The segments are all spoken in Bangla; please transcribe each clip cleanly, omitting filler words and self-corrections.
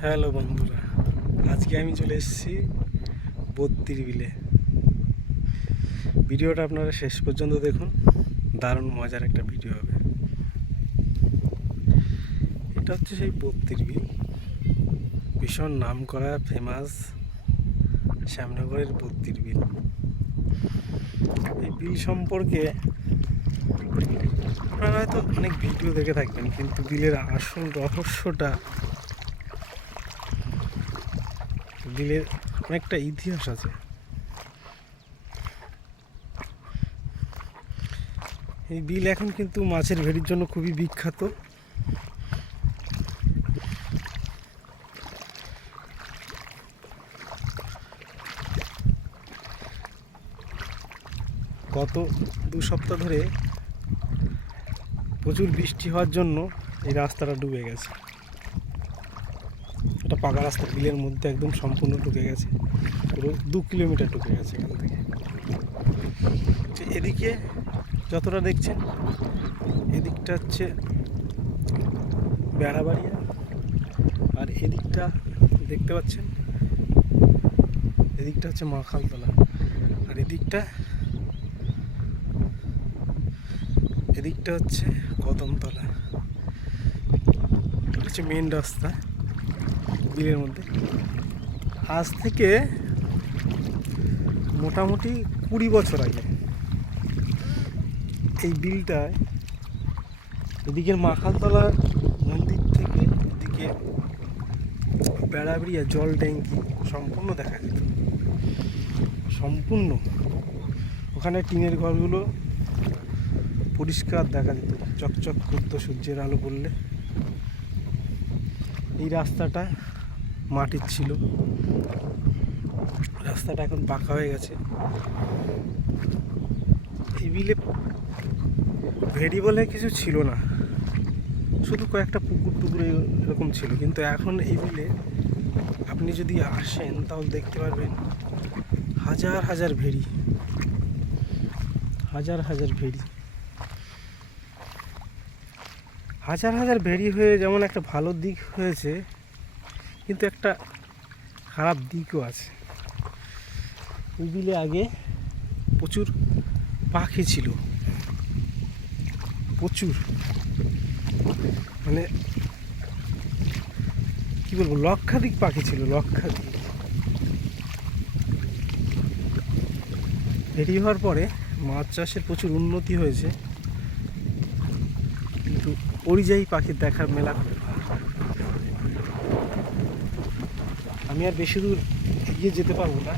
হ্যালো বন্ধুরা, আজকে আমি চলে এসেছি বত্তির বিলে। ভিডিওটা আপনারা শেষ পর্যন্ত দেখুন, দারুণ মজার একটা ভিডিও হবে। এটা হচ্ছে সেই বত্তির বিল, ভীষণ নাম করা ফেমাস শ্যামনগরের বত্তির বিল। এই বিল সম্পর্কে আপনারা হয়তো অনেক ভিডিও দেখে থাকবেন, কিন্তু বিলের আসল রহস্যটা, বিলের অনেকটা ইতিহাস আছে। এই বিল এখন কিন্তু মাছের ভেড়ির জন্য খুবই বিখ্যাত। গত 2 সপ্তাহ ধরে প্রচুর বৃষ্টি হওয়ার জন্য এই রাস্তাটা ডুবে গেছে। এটা পাকা রাস্তা, বিলের মধ্যে একদম সম্পূর্ণ ঢুকে গেছে, পুরো 2 কিলোমিটার ঢুকে গেছে এখান থেকে। এদিকে যতটা দেখছেন, এদিকটা হচ্ছে বেড়াবাড়িয়া, আর এদিকটা দেখতে পাচ্ছেন, এদিকটা হচ্ছে মাখালতলা, আর এদিকটা হচ্ছে কদমতলা। হচ্ছে মেন রাস্তা বিলের মধ্যে। আজ থেকে মোটামুটি 20 বছর আগে এই বিলটায়, এদিকের মাখালতলার মন্দির থেকে এদিকে বেড়াবেড়িয়া জল ট্যাঙ্কি সম্পূর্ণ দেখা যেত, সম্পূর্ণ। ওখানে টিনের ঘরগুলো পরিষ্কার দেখা যেত, চকচক করতো সূর্যের আলো পড়লে। এই রাস্তাটা মাটির ছিল, রাস্তাটা এখন পাকা হয়ে গেছে। এই বিলে ভেড়ি বলে কিছু ছিল না, শুধু কয়েকটা পুকুর টুকুর এরকম ছিল। কিন্তু এখন এই বিলে আপনি যদি আসেন তাহলে দেখতে পারবেন হাজার হাজার ভেড়ি, হাজার হাজার ভেড়ি, হাজার হাজার ভেড়ি হয়ে যেমন একটা ভালো দিক হয়েছে, কিন্তু একটা খারাপ দিকও আছে। এই বিলে আগে প্রচুর পাখি ছিল, প্রচুর, মানে কি বলবো, লক্ষাধিক পাখি ছিল, লক্ষাধিক। ভেড়ি হওয়ার পরে মাছ চাষের প্রচুর উন্নতি হয়েছে, কিন্তু পরিযায়ী পাখির দেখার মেলা। আমি আর বেশি দূর এগিয়ে যেতে পারবো না,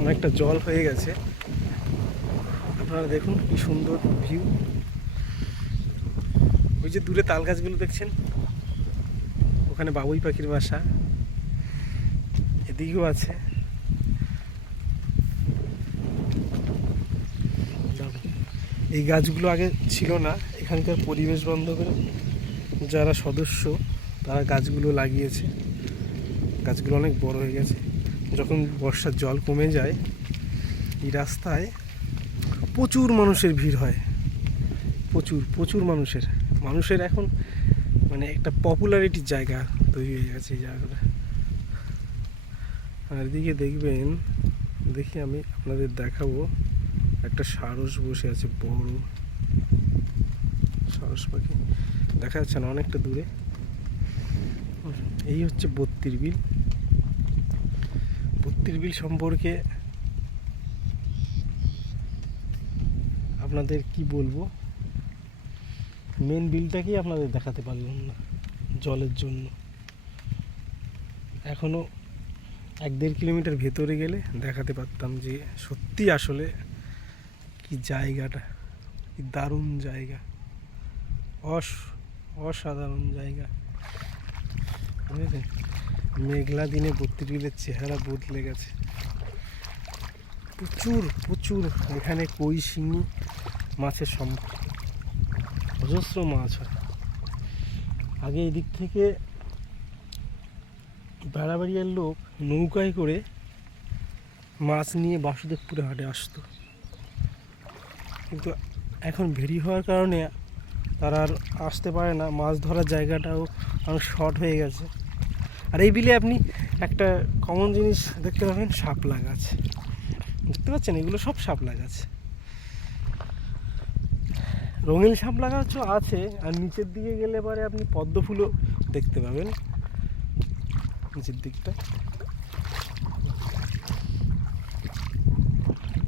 অনেকটা জল হয়ে গেছে। আপনারা দেখুন কি সুন্দর ভিউ। ওই যে দূরে তাল গাছগুলো দেখছেন, ওখানে বাবুই পাখির বাসা। এদিকেও আছে, এই গাছগুলো আগে ছিল না। এখানকার পরিবেশ বান্ধবের যারা সদস্য, তারা গাছগুলো লাগিয়েছে। গাছগুলো অনেক বড় হয়ে গেছে। যখন বর্ষার জল কমে যায়, এই রাস্তায় প্রচুর মানুষের ভিড় হয়, প্রচুর প্রচুর মানুষের এখন মানে একটা পপুলারিটির জায়গা তৈরি হয়ে গেছে এই জায়গাটা। আর এদিকে দেখবেন, দেখি আমি আপনাদের দেখাবো, একটা সারস বসে আছে, বড় সারস পাখি, দেখা যাচ্ছে না, অনেকটা দূরে। এই হচ্ছে বত্তির বিল। বত্তির বিল সম্পর্কে আপনাদের কি বলবো, মেন বিলটাকেই আপনাদের দেখাতে পারলাম না জলের জন্য। এখনো 1-1.5 কিলোমিটার ভেতরে গেলে দেখাতে পারতাম যে সত্যি আসলে কি জায়গাটা, কি দারুণ জায়গা, অসাধারণ জায়গা। বুঝেছেন, মেঘলা দিনে বত্তির বিলের চেহারা বদলে গেছে। প্রচুর প্রচুর এখানে কই, শিঙি মাছের অজস্র মাছ হয়। আগে এদিক থেকে বেড়াবাড়িয়ার লোক নৌকায় করে মাছ নিয়ে বাসুদেবপুরে হাটে আসতো, কিন্তু এখন ভেড়ি হওয়ার কারণে তারা আর আসতে পারে না। মাছ ধরার জায়গাটাও কারণ শর্ট হয়ে গেছে। আর এই বিলে আপনি একটা কমন জিনিস দেখতে পাবেন, শাপলা গাছ দেখতে পাচ্ছেন, এগুলো সব শাপলা গাছ। রঙিন শাপলা গাছও আছে, আর নিচের দিকে গেলে পরে আপনি পদ্ম ফুলও দেখতে পাবেন নিচের দিকটা।